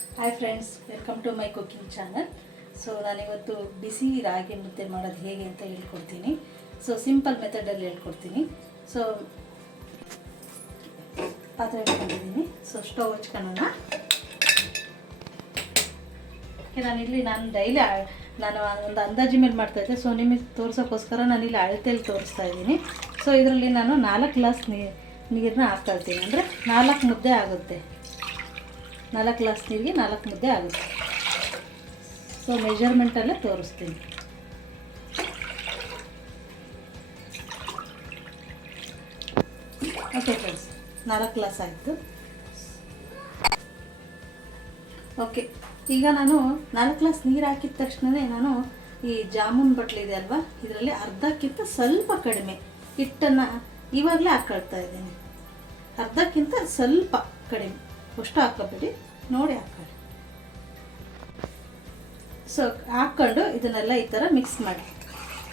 Hi friends welcome to my cooking channel so ನಾನಿವತ್ತು ಬಿಸಿ ರಾಗಿ ಮುದ್ದೆ ಮಾಡೋದು ಹೇಗೆ ಅಂತ ಹೇಳ್ಕೊಡ್ತೀನಿ. ಸೊ ಸಿಂಪಲ್ ಮೆಥಡಲ್ಲಿ ಹೇಳ್ಕೊಡ್ತೀನಿ. ಸೊ ಪಾತ್ರೆ ಇಟ್ಕೊಂಡಿದ್ದೀನಿ. So stove ಹಚ್ಕೊಳ್ಳೋಣ. ಓಕೆ ಇಲ್ಲಿ ನಾನು ಡೈಲಿ ನಾನು ಒಂದು ಅಂದಾಜು ಮೇಲೆ ಮಾಡ್ತಾಯಿದ್ದೆ ಸೊ ನಿಮಗೆ ನಾನು ಇಲ್ಲಿ ಅಳತೆಯಲ್ಲಿ ತೋರಿಸ್ತಾ ಇದ್ದೀನಿ. ಸೊ ಇದರಲ್ಲಿ ನಾನು ನಾಲ್ಕು ಗ್ಲಾಸ್ ನೀರು ನೀರನ್ನ ಇರ್ತೀನಿ. ಅಂದರೆ ನಾಲ್ಕು ಮುದ್ದೆ ಆಗುತ್ತೆ. ನಾಲ್ಕು ಗ್ಲಾಸ್ ನೀರಿಗೆ ನಾಲ್ಕು ಮುದ್ದೆ ಆಗುತ್ತೆ. ಸೊ ಮೆಜರ್ಮೆಂಟಲ್ಲೇ ತೋರಿಸ್ತೀನಿ. ಓಕೆ ಫ್ರೆಂಡ್ಸ್ ನಾಲ್ಕು ಗ್ಲಾಸ್ ಆಯಿತು. ಓಕೆ ಈಗ ನಾನು ನಾಲ್ಕು ಗ್ಲಾಸ್ ನೀರು ಹಾಕಿದ ತಕ್ಷಣವೇ ನಾನು ಈ ಜಾಮೂನ್ ಬಟ್ಲಿದೆ ಅಲ್ವಾ? ಇದರಲ್ಲಿ ಅರ್ಧಕ್ಕಿಂತ ಸ್ವಲ್ಪ ಕಡಿಮೆ ಹಿಟ್ಟನ್ನು ಇವಾಗಲೇ ಹಾಕೊಳ್ತಾ ಇದ್ದೀನಿ. ಅರ್ಧಕ್ಕಿಂತ ಸ್ವಲ್ಪ ಕಡಿಮೆ. ಅಷ್ಟು ಹಾಕೋಬೇಡಿ ನೋಡಿ ಹಾಕೊಳ್ಳಿ ಸೊ ಹಾಕ್ಕೊಂಡು ಇದನ್ನೆಲ್ಲ ಈ ಥರ ಮಿಕ್ಸ್ ಮಾಡಿ.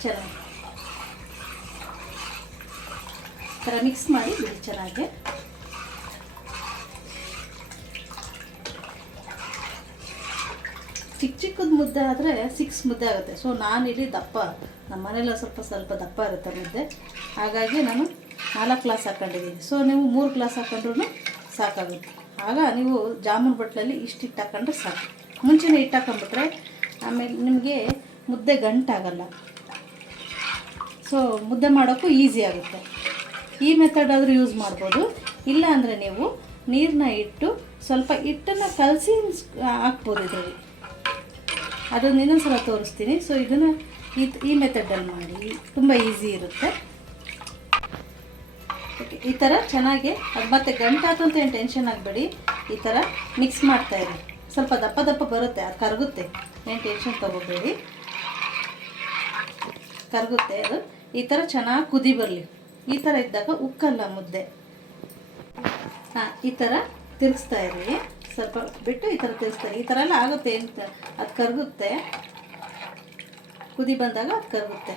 ಚೆನ್ನಾಗಿ. ಈ ಥರ ಮಿಕ್ಸ್ ಮಾಡಿ ಬಿಡಿ ಚೆನ್ನಾಗಿ. ಚಿಕ್ಕ ಚಿಕ್ಕದ ಮುದ್ದೆ ಆದರೆ ಸಿಕ್ಸ್ ಮುದ್ದೆ ಆಗುತ್ತೆ. ಸೊ ನಾನಿಲ್ಲಿ ದಪ್ಪ. ನಮ್ಮ ಮನೇಲಿ ಸ್ವಲ್ಪ ಸ್ವಲ್ಪ ದಪ್ಪ ಇರುತ್ತೆ ಮುದ್ದೆ. ಹಾಗಾಗಿ ನಾನು ನಾಲ್ಕು ಗ್ಲಾಸ್ ಹಾಕೊಂಡಿದ್ದೀನಿ. ಸೊ ನೀವು ಮೂರು ಗ್ಲಾಸ್ ಹಾಕೊಂಡ್ರೂ ಸಾಕಾಗುತ್ತೆ. ಆಗ ನೀವು ಜಾಮೂನ್ ಬಟ್ಲಲ್ಲಿ ಇಷ್ಟು ಹಿಟ್ಟು ಹಾಕೊಂಡ್ರೆ ಸಾಕು. ಮುಂಚೆನೇ ಹಿಟ್ಟು ಹಾಕೊಂಡ್ಬಿಟ್ರೆ ಆಮೇಲೆ ನಿಮಗೆ ಮುದ್ದೆ ಗಂಟಾಗಲ್ಲ. ಸೊ ಮುದ್ದೆ ಮಾಡೋಕ್ಕೂ ಈಸಿ ಆಗುತ್ತೆ. ಈ ಮೆಥಡ್ ಆದರೂ ಯೂಸ್ ಮಾಡ್ಬೋದು. ಇಲ್ಲ ಅಂದರೆ ನೀವು ನೀರನ್ನ ಇಟ್ಟು ಸ್ವಲ್ಪ ಹಿಟ್ಟನ್ನು ಕಲಸಿ ಹಾಕ್ಬೋದು ಇದರಲ್ಲಿ. ಅದನ್ನು ಇನ್ನೊಂದು ಸಲ ತೋರಿಸ್ತೀನಿ. ಸೊ ಇದನ್ನು ಈ ಈ ಮೆಥಡಲ್ಲಿ ಮಾಡಿ. ತುಂಬ ಈಸಿ ಇರುತ್ತೆ. ಓಕೆ ಈ ಥರ ಚೆನ್ನಾಗಿ, ಅದು ಮತ್ತೆ ಗಂಟಾತು ಅಂತ ಏನು ಟೆನ್ಷನ್ ಆಗಬೇಡಿ. ಈ ಥರ ಮಿಕ್ಸ್ ಮಾಡ್ತಾ ಇರಿ. ಸ್ವಲ್ಪ ದಪ್ಪ ದಪ್ಪ ಬರುತ್ತೆ, ಅದು ಕರಗುತ್ತೆ. ಏನು ಟೆನ್ಷನ್ ತೊಗೋಬೇಡಿ. ಕರಗುತ್ತೆ ಅದು. ಈ ಥರ ಚೆನ್ನಾಗಿ ಕುದಿ ಬರಲಿ. ಈ ಥರ ಇದ್ದಾಗ ಉಕ್ಕಲ್ಲ ಮುದ್ದೆ. ಹಾಂ, ಈ ಥರ ತಿರುಗಿಸ್ತಾ ಇರಿ. ಸ್ವಲ್ಪ ಬಿಟ್ಟು ಈ ಥರ ತಿರುಗಿಸ್ತಾ ಇರಿ. ಈ ಥರ ಎಲ್ಲ ಆಗುತ್ತೆ ಅಂತ ಅದು ಕರಗುತ್ತೆ. ಕುದಿ ಬಂದಾಗ ಅದು ಕರಗುತ್ತೆ.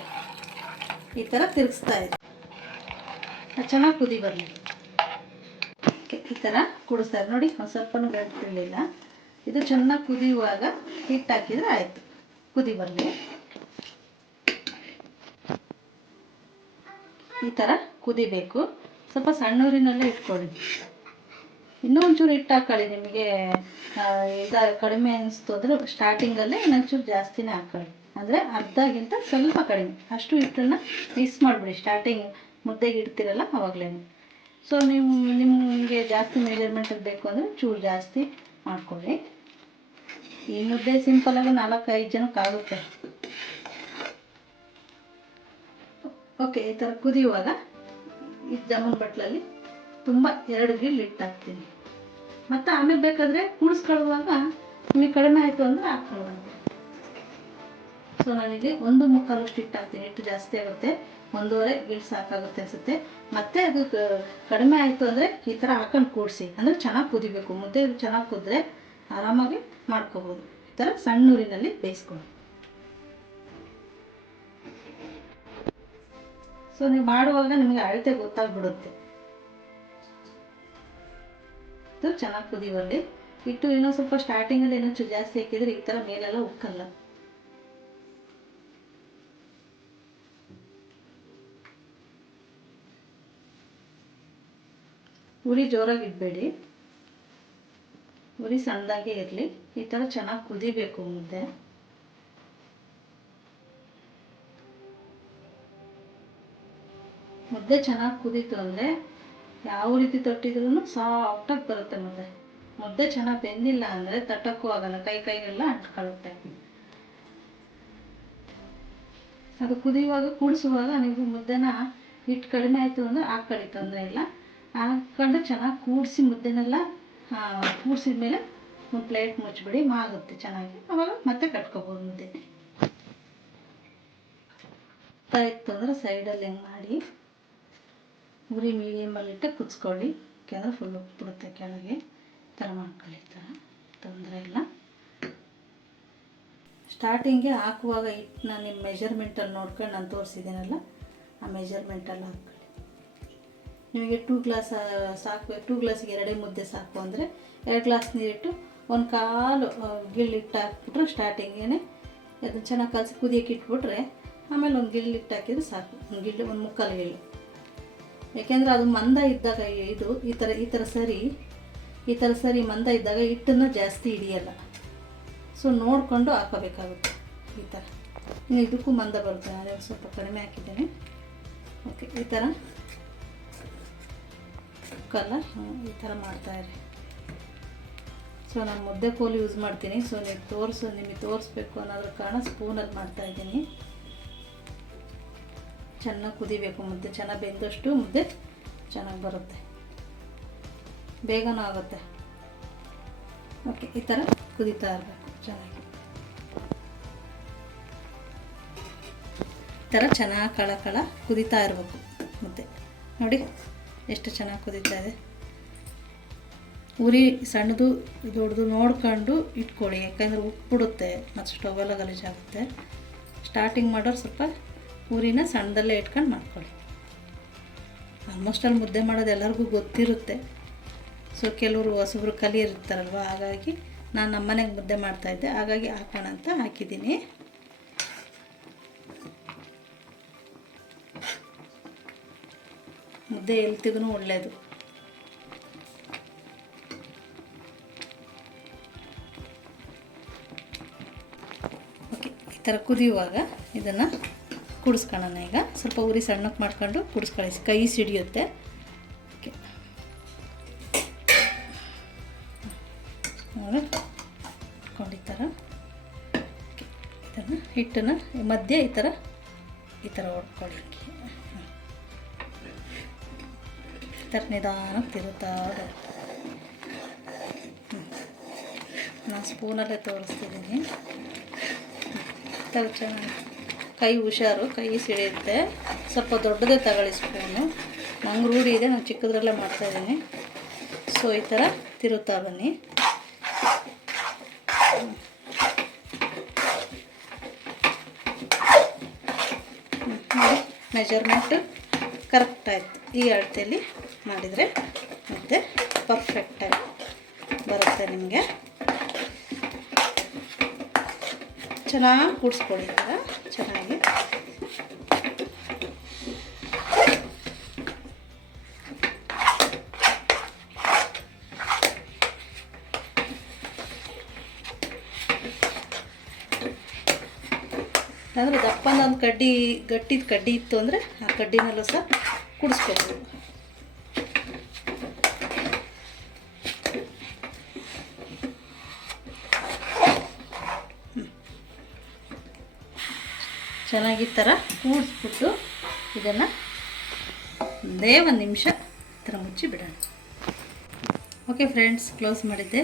ಈ ಥರ ತಿರುಗಿಸ್ತಾ ಇರಿ. ಚೆನ್ನಾಗಿ ಕುದಿ ಬರಲಿ. ಈ ಥರ ಕುಡಿಸ್ತಾರೆ ನೋಡಿ, ಒಂದು ಸ್ವಲ್ಪನೂ ಗಂಟಿರಲಿಲ್ಲ ಇದು ಚೆನ್ನಾಗಿ ಕುದಿಯುವಾಗ ಹಿಟ್ಟು ಹಾಕಿದರೆ ಆಯಿತು. ಕುದಿ ಬರಲಿ. ಈ ಥರ ಕುದಿಬೇಕು. ಸ್ವಲ್ಪ ಸಣ್ಣೂರಿನಲ್ಲೇ ಇಟ್ಕೊಳ್ಳಿ. ಇನ್ನೂ ಒಂಚೂರು ಹಿಟ್ಟು ಹಾಕೊಳ್ಳಿ ನಿಮಗೆ. ಇದು ಕಡಿಮೆ ಅನಿಸ್ತು ಅಂದರೆ ಸ್ಟಾರ್ಟಿಂಗಲ್ಲೇ ಇನ್ನೊಂಚೂರು ಜಾಸ್ತಿನೇ ಹಾಕೊಳ್ಳಿ. ಅಂದರೆ ಅರ್ಧಗಿಂತ ಸ್ವಲ್ಪ ಕಡಿಮೆ. ಅಷ್ಟು ಹಿಟ್ಟನ್ನು ಮಿಕ್ಸ್ ಮಾಡಿಬಿಡಿ. ಸ್ಟಾರ್ಟಿಂಗ್ ಮುದ್ದೆಗೆ ಇಡ್ತೀರಲ್ಲ, ಅವಾಗಲೇ. ಸೊ ನೀವು ನಿಮಗೆ ಜಾಸ್ತಿ ಮೆಜರ್ಮೆಂಟಲ್ಲಿ ಬೇಕು ಅಂದರೆ ಚೂರು ಜಾಸ್ತಿ ಮಾಡ್ಕೊಳ್ಳಿ. ಈ ಮುದ್ದೆ ಸಿಂಪಲಾಗಿ ನಾಲ್ಕು ಐದು ಜನಕ್ಕೆ ಆಗುತ್ತೆ. ಓಕೆ ಈ ಥರ ಕುದಿಯುವಾಗ ಈ ಜಾಮೂನ್ ಬಟ್ಲಲ್ಲಿ ತುಂಬ ಎರಡು ಗಿಲ್ ಇಟ್ಟಾಕ್ತೀನಿ ಮತ್ತು ಆಮೇಲೆ ಬೇಕಾದರೆ ಕುಣಿಸ್ಕೊಳ್ಳುವಾಗ ನಿಮಗೆ ಕಡಿಮೆ ಆಯಿತು ಅಂದರೆ ಹಾಕ್ಕೊಳ್ಳುವಂತೆ. ಸೊ ನಾನಿಲ್ಲಿ ಒಂದು ಮುಕ್ಕಾಲಷ್ಟು ಹಿಟ್ಟು ಹಾಕ್ತೀನಿ, ಹಿಟ್ಟು ಜಾಸ್ತಿ ಆಗುತ್ತೆ. ಒಂದೂವರೆ ಗಿಡ ಸಾಕಾಗುತ್ತೆ ಅನಿಸುತ್ತೆ. ಮತ್ತೆ ಅದು ಕಡಿಮೆ ಆಯಿತು ಅಂದರೆ ಈ ಥರ ಹಾಕೊಂಡು ಕೂಡಿಸಿ. ಅಂದರೆ ಚೆನ್ನಾಗಿ ಕುದಿಬೇಕು. ಮುದ್ದೆ ಚೆನ್ನಾಗಿ ಕುದ್ರೆ ಆರಾಮಾಗಿ ಮಾಡ್ಕೋಬೋದು. ಈ ಥರ ಸಣ್ಣ ಊರಿನಲ್ಲಿ ಬೇಯಿಸ್ಕೊಂಡು ಸೊ ನೀವು ಮಾಡುವಾಗ ನಿಮಗೆ ಅಳತೆ ಗೊತ್ತಾಗ್ಬಿಡುತ್ತೆ. ಚೆನ್ನಾಗಿ ಕುದಿ ಬರಲಿ. ಹಿಟ್ಟು ಇನ್ನೂ ಸ್ವಲ್ಪ ಸ್ಟಾರ್ಟಿಂಗಲ್ಲಿ ಇನ್ನೊಂದು ಜಾಸ್ತಿ ಹಾಕಿದ್ರೆ ಈ ಥರ ಮೇಲೆಲ್ಲ ಉಕ್ಕಲ್ಲ. ಉರಿ ಜೋರಾಗಿ ಇಡಬೇಡಿ. ಉರಿ ಸಣ್ಣದಾಗೆ ಇರಲಿ. ಈ ಥರ ಚೆನ್ನಾಗಿ ಕುದಿಬೇಕು ಮುದ್ದೆ. ಮುದ್ದೆ ಚೆನ್ನಾಗಿ ಕುದೀತು ಅಂದರೆ ಯಾವ ರೀತಿ ತೊಟ್ಟಿದ್ರೂ ಸಾಫ್ಟಾಗಿ ಬರುತ್ತೆ ಮುದ್ದೆ. ಮುದ್ದೆ ಚೆನ್ನಾಗಿ ಬೆಂದಿಲ್ಲ ಅಂದರೆ ತಟ್ಟಕ್ಕೂ ಆಗಲ್ಲ. ಕೈ ಕೈಗೆಲ್ಲ ಅಂಟ್ಕೊಳ್ಳುತ್ತೆ. ಅದು ಕುದಿಯುವಾಗ, ಕೂಡಿಸುವಾಗ ನೀವು ಮುದ್ದೆನ ಹಿಟ್ಟು ಕಡಿಮೆ ಆಯಿತು ಅಂದರೆ ಹಾಕ್ಕೊಳ್ಳಿ ತೊಂದರೆ ಇಲ್ಲ. ಹಾಕ್ಕೊಂಡು ಚೆನ್ನಾಗಿ ಕೂಡಿಸಿ ಮುದ್ದೆನೆಲ್ಲ ಕೂಡಿಸಿದ ಮೇಲೆ ಒಂದು ಪ್ಲೇಟ್ ಮುಚ್ಚಿಬಿಡಿ ಮಾಗುತ್ತೆ ಚೆನ್ನಾಗಿ. ಆವಾಗ ಮತ್ತೆ ಕಟ್ಕೋಬೋದು ಮುದ್ದೆ. ಇತ್ತು ಅಂದರೆ ಸೈಡಲ್ಲಿ ಹೆಂಗೆ ಮಾಡಿ, ಉರಿ ಮೀಡಿಯಮಲ್ಲಿಟ್ಟು ಕುದಿಸ್ಕೊಳ್ಳಿ. ಯಾಕೆಂದರೆ ಫುಲ್ ಉಪ್ಪಿಬಿಡುತ್ತೆ ಕೆಳಗೆ. ಥರ ಮಾಡ್ಕೊಳ್ಳಿ ಥರ ತೊಂದರೆ ಇಲ್ಲ. ಸ್ಟಾರ್ಟಿಂಗ್ಗೆ ಹಾಕುವಾಗ ಹಿಟ್ಟನ್ನ ನಿಮ್ಮ ಮೆಜರ್ಮೆಂಟಲ್ಲಿ ನೋಡ್ಕೊಂಡು ನಾನು ತೋರಿಸಿದ್ದೀನಲ್ಲ, ಆ ಮೆಜರ್ಮೆಂಟಲ್ಲಿ ಹಾಕ್ಕೊಳ್ಳಿ. ನಿಮಗೆ ಟೂ ಗ್ಲಾಸ್ ಸಾಕು ಟೂ ಗ್ಲಾಸಿಗೆ ಎರಡೇ ಮುದ್ದೆ ಸಾಕು ಅಂದರೆ ಎರಡು ಗ್ಲಾಸ್ ನೀರಿಟ್ಟು ಒಂದು ಕಾಲು ಗಿಳ್ ಗಿಳ್ಳಿಟ್ಟು ಹಾಕ್ಬಿಟ್ರೆ ಸ್ಟಾರ್ಟಿಂಗೇನೆ ಅದನ್ನು ಚೆನ್ನಾಗಿ ಕಲಸಿ ಕುದಿಯಕ್ಕೆ ಇಟ್ಬಿಟ್ರೆ ಆಮೇಲೆ ಒಂದು ಗಿಳ್ಳಿಟ್ಟು ಹಾಕಿದ್ರೆ ಸಾಕು. ಒಂದು ಗಿಳ್ಳು ಒಂದು ಮುಕ್ಕಾಲು ಗಿಳ್ಳು ಯಾಕೆಂದರೆ ಅದು ಮಂದ ಇದ್ದಾಗ ಇದು, ಈ ಥರ ಈ ಥರ ಸರಿ, ಈ ಥರ ಸರಿ ಮಂದ ಇದ್ದಾಗ ಹಿಟ್ಟನ್ನು ಜಾಸ್ತಿ ಹಿಡಿಯಲ್ಲ. ಸೊ ನೋಡಿಕೊಂಡು ಹಾಕೋಬೇಕಾಗುತ್ತೆ ಈ ಥರ ಇದಕ್ಕೂ ಮಂದ ಬರುತ್ತೆ. ನಾನು ಸ್ವಲ್ಪ ಕಡಿಮೆ ಹಾಕಿದ್ದೇನೆ. ಓಕೆ ಈ ಥರ ಕಲ್ಲ ಈ ಥರ ಮಾಡ್ತಾಯಿರಿ ಸೊ ನಾನು ಮುದ್ದೆ ಕೋಲು ಯೂಸ್ ಮಾಡ್ತೀನಿ. ಸೊ ನೀವು ತೋರಿಸೋ, ನಿಮಗೆ ತೋರಿಸ್ಬೇಕು ಅನ್ನೋದ್ರ ಕಾರಣ ಸ್ಪೂನಲ್ಲಿ ಮಾಡ್ತಾಯಿದ್ದೀನಿ ಚೆನ್ನಾಗಿ ಕುದಿಬೇಕು ಮುದ್ದೆ, ಚೆನ್ನಾಗಿ ಬೆಂದಷ್ಟು ಮುದ್ದೆ ಚೆನ್ನಾಗಿ ಬರುತ್ತೆ. ಬೇಗನೂ ಆಗುತ್ತೆ. ಓಕೆ ಈ ಥರ ಕುದೀತಾ ಇರಬೇಕು, ಚೆನ್ನಾಗಿ. ಈ ಥರ ಚೆನ್ನಾಗಿ ಕಳ ಕಳ ಕುದೀತಾ ಇರಬೇಕು ಮುದ್ದೆ. ನೋಡಿ. ಎಷ್ಟು ಚೆನ್ನಾಗಿ ಕುದೀತಾ ಇದೆ. ಉರಿ ಸಣ್ಣದು, ದೊಡ್ಡದು ನೋಡ್ಕೊಂಡು ಇಟ್ಕೊಳ್ಳಿ. ಯಾಕಂದರೆ ಉಪ್ಪಿಡುತ್ತೆ ಮತ್ತು ಸ್ಟವೆಲ್ಲ ಗಲೀಜಾಗುತ್ತೆ. ಸ್ಟಾರ್ಟಿಂಗ್ ಮಾಡೋರು ಸ್ವಲ್ಪ ಉರಿನ ಸಣ್ಣದಲ್ಲೇ ಇಟ್ಕೊಂಡು ಮಾಡ್ಕೊಳ್ಳಿ. ಆಲ್ಮೋಸ್ಟ್ ಅಲ್ಲಿ ಮುದ್ದೆ ಮಾಡೋದು ಎಲ್ಲರಿಗೂ ಗೊತ್ತಿರುತ್ತೆ. ಸೊ ಕೆಲವರು ಹೊಸಬ್ರು ಕಲಿಯಿರ್ತಾರಲ್ವ ಹಾಗಾಗಿ ನಾನು ನಮ್ಮನೆಗೆ ಮುದ್ದೆ ಮಾಡ್ತಾಯಿದ್ದೆ ಹಾಗಾಗಿ ಹಾಕೋಣ ಅಂತ ಹಾಕಿದ್ದೀನಿ. ಮುದ್ದೆ ಎಲ್ತಿಗೂ ಒಳ್ಳೆಯದು. ಓಕೆ ಈ ಥರ ಕುದಿಯುವಾಗ ಇದನ್ನು ಕುಡಿಸ್ಕೊಳ್ಳೋಣ ಈಗ. ಸ್ವಲ್ಪ ಉರಿ ಸಣ್ಣಕ್ಕೆ ಮಾಡ್ಕೊಂಡು ಕುಡಿಸ್ಕೊಳ್ಳಿ. ಕೈ ಸಿಡಿಯುತ್ತೆ. ಓಕೆ ಈ ಥರ ಇದನ್ನು ಹಿಟ್ಟನ್ನು ಮಧ್ಯೆ ಈ ಥರ ಈ ಥರ ಹೊಡ್ಕೊಳ್ಳಿ ಥರ ನಿಧಾನಕ್ಕೆ ತಿರುತ್ತಾ ನಾನು ಸ್ಪೂನಲ್ಲೇ ತೋರಿಸ್ತಿದ್ದೀನಿ. ಥರ ಚೆನ್ನಾಗಿ ಕೈ ಹುಷಾರು, ಕೈ ಸಿಡಿಯುತ್ತೆ ಸ್ವಲ್ಪ ದೊಡ್ಡದೇ ತಗೊಳ್ಳಿ ಸ್ಪೂನು. ನಂಗೆ ರೂಢಿ ಇದೆ, ನಾನು ಚಿಕ್ಕದ್ರಲ್ಲೇ ಮಾಡ್ತಾಯಿದ್ದೀನಿ ಸೊ, ಈ ಥರ ತಿರುತ್ತಾ ಬನ್ನಿ. ಮೆಜರ್ಮೆಂಟ್ ಕರೆಕ್ಟ್ ಆಯಿತು. ಈ ಅಳತೆಯಲ್ಲಿ ಮಾಡಿದರೆ ಮತ್ತೆ ಪರ್ಫೆಕ್ಟಾಗಿ ಬರುತ್ತೆ ನಿಮಗೆ. ಚೆನ್ನಾಗಿ ಕೂಡಿಸ್ಕೊಳ್ಳಿ ಅಂತ ಚೆನ್ನಾಗಿ. ಅಂದರೆ ದಪ್ಪನ ಒಂದು ಕಡ್ಡಿ, ಗಟ್ಟಿದ ಕಡ್ಡಿ ಇತ್ತು ಅಂದರೆ ಆ ಕಡ್ಡಿನಲ್ಲೂ ಸಹ ಕುಡಿಸ್ಬೇಕು ಚೆನ್ನಾಗಿ ಥರ ಕೂಡಿಸ್ಬಿಟ್ಟು ಇದನ್ನು ಒಂದೇ ಒಂದು ನಿಮಿಷ ಈ ಥರ ಮುಚ್ಚಿ ಬಿಡೋಣ. ಓಕೆ ಫ್ರೆಂಡ್ಸ್ ಕ್ಲೋಸ್ ಮಾಡಿದ್ದೆ.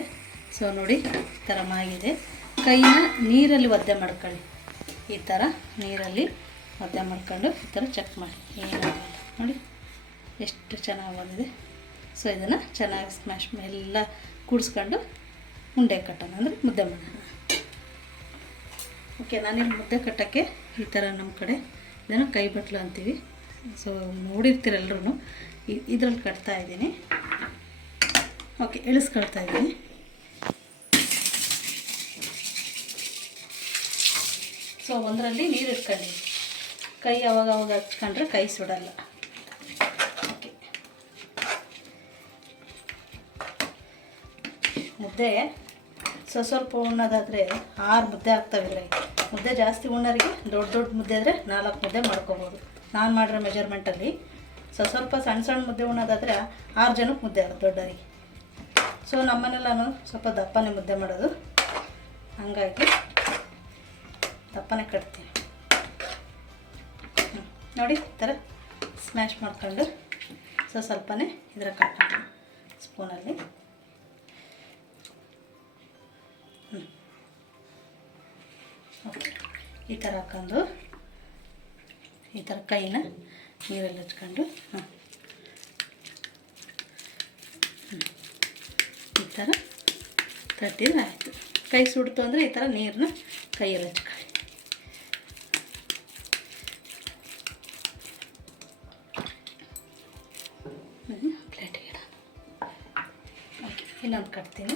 ಸೊ ನೋಡಿ, ಈ ಥರ ಮಾಗಿದೆ. ಕೈನ ನೀರಲ್ಲಿ ಒದ್ದೆ ಮಾಡ್ಕೊಳ್ಳಿ. ಈ ಥರ ನೀರಲ್ಲಿ ಒದ್ದೆ ಮಾಡ್ಕೊಂಡು ಈ ಥರ ಚೆಕ್ ಮಾಡಿ. ಏನಾಗಲ್ಲ ನೋಡಿ, ಎಷ್ಟು ಚೆನ್ನಾಗಿ ಬಂದಿದೆ. ಸೊ ಇದನ್ನು ಚೆನ್ನಾಗಿ ಸ್ಮ್ಯಾಶ್ ಎಲ್ಲ ಕೂಡಿಸ್ಕೊಂಡು ಉಂಡೆ ಕಟ್ಟೋಣ. ಅಂದರೆ ಮುದ್ದೆ ಮಾಡೋಣ. ಓಕೆ ನಾನಿಲ್ಲಿ ಮುದ್ದೆ ಕಟ್ಟೋಕ್ಕೆ ಈ ಥರ ನಮ್ಮ ಕಡೆ. ಇದನ್ನು ಕೈ ಬಟ್ಲು ಅಂತೀವಿ. ಸೊ ನೋಡಿರ್ತೀರೆಲ್ಲರೂ ಇದರಲ್ಲಿ ಕಟ್ತಾ ಇದ್ದೀನಿ. ಓಕೆ ಇಳಿಸ್ಕೊಳ್ತಾ ಇದ್ದೀನಿ. ಸೊ ಒಂದರಲ್ಲಿ ನೀರು ಇಟ್ಕೊಳ್ಳಿ ಕೈ ಅವಾಗ ಅವಾಗ ಹಚ್ಕೊಂಡ್ರೆ ಕೈ ಸುಡಲ್ಲ. ಓಕೆ ಮುದ್ದೆ. ಸೊ ಸ್ವಲ್ಪ ಉಣ್ಣೋದಾದರೆ ಆರು ಮುದ್ದೆ ಆಗ್ತಾವಿಲ್ಲ. ಮುದ್ದೆ ಜಾಸ್ತಿ ಉಣ್ಣೋರಿಗೆ ದೊಡ್ಡ ದೊಡ್ಡ ಮುದ್ದೆ ಆದರೆ ನಾಲ್ಕು ಮುದ್ದೆ ಮಾಡ್ಕೋಬೋದು. ನಾನು ಮಾಡಿರೋ ಮೆಜರ್ಮೆಂಟಲ್ಲಿ ಸೊ ಸ್ವಲ್ಪ ಸಣ್ಣ ಸಣ್ಣ ಮುದ್ದೆ ಉಣ್ಣೋದಾದರೆ ಆರು ಜನಕ್ಕೆ ಮುದ್ದೆ ಆಗುತ್ತೆ ದೊಡ್ಡವರಿಗೆ ಸೊ ನಮ್ಮನೇಲಿ ನಾನು ಸ್ವಲ್ಪ ದಪ್ಪನೇ ಮುದ್ದೆ ಮಾಡೋದು. ಹಾಗಾಗಿ ದಪ್ಪನೇ ಕಟ್ತೀನಿ. ನೋಡಿ, ಈ ಥರ ಸ್ಮ್ಯಾಶ್ ಮಾಡ್ಕೊಂಡು ಸೊ ಸ್ವಲ್ಪನೇ ಇದರ ಕಟ್ಟೋಣ ಸ್ಪೂನಲ್ಲಿ ಈ ಥರ ಹಾಕೊಂಡು ಈ ಥರ ಕೈನ ನೀರಲ್ಲಿ ಹಚ್ಕೊಂಡು, ಹಾಂ. ಈ ಥರ ತಟ್ಟಿದ್ರೆ ಆಯಿತು. ಕೈ ಸುಡ್ತು ಅಂದರೆ ಈ ಥರ ನೀರನ್ನ ಕೈಯಲ್ಲಿ ಹಚ್ಕೊಳ್ಳಿ. ಪ್ಲೇಟಿಗೆ ಇನ್ನೊಂದು ಕಟ್ತೀನಿ.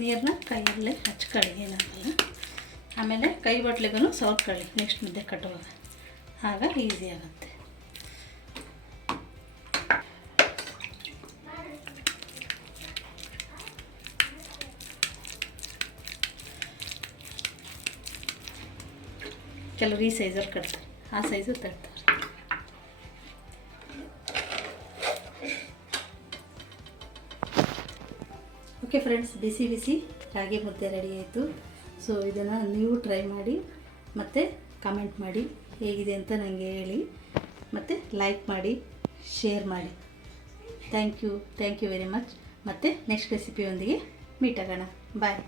ನೀರನ್ನ ಕೈಯಲ್ಲೇ ಹಚ್ಕೊಳ್ಳಿ ಏನಾಗಲ್ಲ ಆಮೇಲೆ ಕೈ ಬಟ್ಲಿಗೂ ಸವರ್ಕೊಳ್ಳಿ ನೆಕ್ಸ್ಟ್ ಮುದ್ದೆ ಕಟ್ಟುವಾಗ. ಆಗ ಈಸಿ ಆಗುತ್ತೆ. ಕೆಲವರು ಈ ಸೈಜಲ್ಲಿ ಕಟ್ತಾರೆ. ಆ ಸೈಜು ತರ್ತಾರೆ. ಓಕೆ ಫ್ರೆಂಡ್ಸ್, ಬಿಸಿ ಬಿಸಿ ರಾಗಿ ಮುದ್ದೆ ರೆಡಿ ಆಯಿತು. ಸೊ ಇದನ್ನು ನೀವು ಟ್ರೈ ಮಾಡಿ ಮತ್ತು ಕಮೆಂಟ್ ಮಾಡಿ ಹೇಗಿದೆ ಅಂತ ನನಗೆ ಹೇಳಿ. ಮತ್ತು ಲೈಕ್ ಮಾಡಿ ಶೇರ್ ಮಾಡಿ. Thank you thank you very much ಮತ್ತು ನೆಕ್ಸ್ಟ್ ರೆಸಿಪಿಯೊಂದಿಗೆ ಮೀಟ್ ಆಗೋಣ. ಬಾಯ್